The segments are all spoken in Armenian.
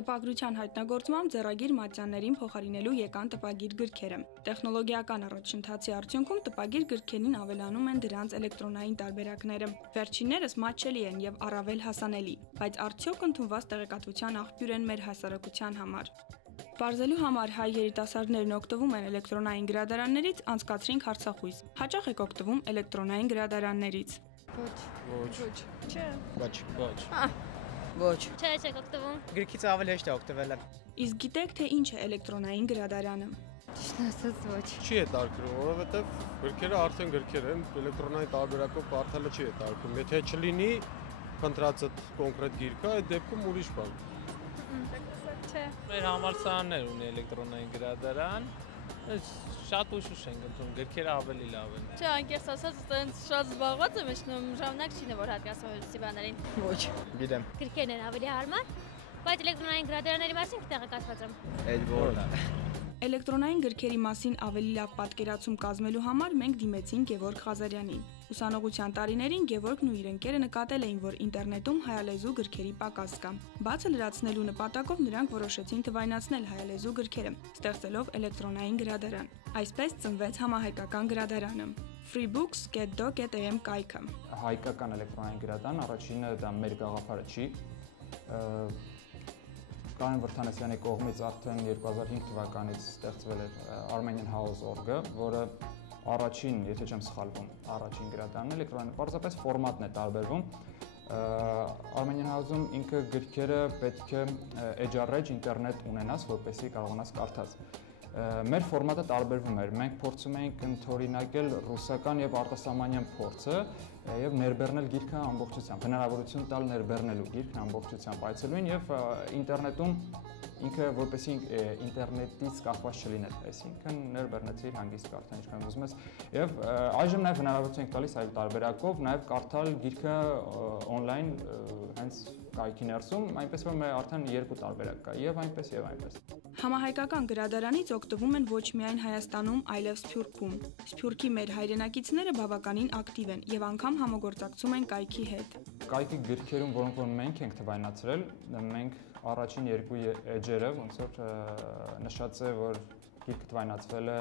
Տպագրության հայտնագործմամբ ձեռագիր մատյաններին փոխարինելու եկան տպագիր գրքերը։ Տեխնոլոգիական առաջընթացի արդյունքում տպագիր գրքերին ավելանում են դրանց էլեկտրոնային տարբերակները։ Վերջիններս մատչելի են եւ առավել հասանելի, բայց արդյոք ընդունված տեղեկատվության աղբյուր են մեր հասարակության համար։ Պարզելու համար հայ երիտասարդներն օգտվում են էլեկտրոնային գրադարաններից, անցկացրինք հարցախույս։ Հաճախ եք օգտվում էլեկտրոնային գրադարաններից։ Ոչ։ Չէ։ Ոչ։ Ոչ։ Չէ, չեք օգտվում։ Գրքից ավելի հեշտ է օգտվել։ Իսկ գիտեք, թե ինչ է էլեկտրոնային գրադարանը։ Ճիշտ ասած ոչ։ Չի հետաքրքրում, որովհետև գրքերը արդեն գրքեր են, էլեկտրոնային տարբերակով կարդալը չի հետաքրքրում։ Եթե չլինի փնտրածը կոնկրետ գիրքը, այդ դեպքում ուրիշ բան։ Չէ։ Մեր համալսարաններ ունի էլեկտրոնային գրադարան, շատ ուշ ենք ընդունում, գրքերը ավելի լավ են։ Չէ, անկեղծ ասած, այտենց շատ զբաղված եմ, ժամանակ չի որ հատկացնում այդպիսի բաներին։ Ոչ։ Գիտեմ։ Գրքերն են ավելի հարմար, բայց էլեկտրոնային գրադարանների մասին տեղեկացված եմ։ Այդ որն է։ Էլեկտրոնային գրքերի մասին ավելի լավ պատկերացում կազմելու համար մենք դիմեցին Գևորգ Ղազարյանին։ Ուսանողության տարիներին Գևորգն ու իր ընկերը նկատել էին, որ ինտերնետում հայալեզու գրքերի պակաս կա։ Բացը լրացնելու նպատակով նրանք որոշեցին թվայնացնել հայալեզու գրքերը, ստեղծելով էլեկտրոնային գրադարան։ Այսպես ծնվեց համահայկական գրադարանը։ freebooks.do.am կայքը։ Հայկական էլեկտրոնային գրադարան առաջինը դա մեր գաղափարը չի։ Կարեն Վրթանեսյանի կողմից արդեն 2005 թվականից ստեղծվել էր Armenian House Org-ը, որը առաջին, եթե չեմ սխալվում, առաջին գրադարանն էլեկտրոնային, պարզապես ֆորմատն է տարբերվում։ Armenian House-ում ինքը գրքերը պետք է էջառեջ ինտերնետ ունենաս, որպեսզի կարողանաս կարդալ։ Մեր ֆորմատը տարբերվում էր։ Մենք փորձում էինք ընդօրինակել ռուսական եւ արտասահմանյան փորձը եւ ներբեռնել գիրքը ամբողջությամբ, հնարավորություն տալ ներբեռնելու գիրքն ամբողջությամբ այցելուին եւ ինտերնետում ինքը որպեսզի ինտերնետից կախված չլիներ, այսինքն ներբեռնեցիր հանգիստ կարդալ ինչքան ուզում ես եւ այժմ նաեւ հնարավորություն ենք տալիս այլ տարբերակով նաեւ կարդալ գիրքը on-line հենց կայքի ներսում, այնպես որ մեր արդեն երկու տարբերակ կա եւ այնպես։ Համահայկական գրադարանից օգտվում են ոչ միայն Հայաստանում, այլև Սփյուռքում։ Սփյուռքի մեր հայրենակիցները բավականին ակտիվ են եւ անգամ համագործակցում են կայքի հետ։ Կայքի գրքերում, որոնք որ մենք ենք թվայնացրել, մենք առաջին երկու էջերը, ոնց որ նշած է, որ գիրքը թվայնացվել է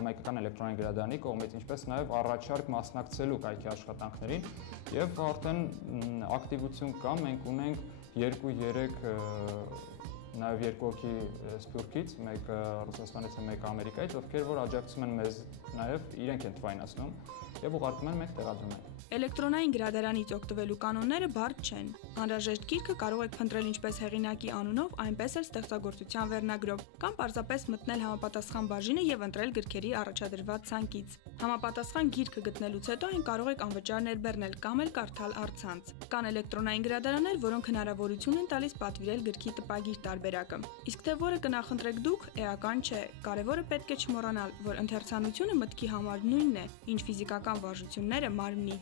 համահայկական էլեկտրոնային գրադարանի կողմից, ինչպես նաև առաջարկ մասնակցելու կայքի աշխատանքներին եւ արդեն ակտիվություն կա, մենք ունենք 2-3 նաև երկու հոգի Սփյուռքից, մեկը Ռուսաստանից է, մեկը Ամերիկայից, ովքեր որ աջակցում են մեզ, նաև իրենք են թվայնացնում եւ ուղարկում են, մենք տեղադրում ենք։ Էլեկտրոնային գրադարանից օգտվելու կանոնները բարդ չեն։ Անհրաժեշտ գիրքը կարող եք փնտրել ինչպես հեղինակի անունով, այնպես էլ ստեղծագործության վերնագրով, կամ պարզապես մտնել համապատասխան բաժինը եւ ընտրել գրքերի առաջադրված ցանկից։ Համապատասխան գիրքը գտնելուց հետո այն կարող եք անվճար ներբեռնել կամ էլ կարդալ առցանց։ Կան էլեկտրոնային գրադարաններ, որոնք հնարավորություն են տալիս պատվիրել գրքի տպագիր տարբերակը։ Իսկ թե որը կնախընտրեք դուք, էական չէ։ Կարևորը պետք է չմոռանալ, որ ընթերցանությունը մտքի համար նույնն է, ինչ ֆիզիկական վարժությունները մարմնի։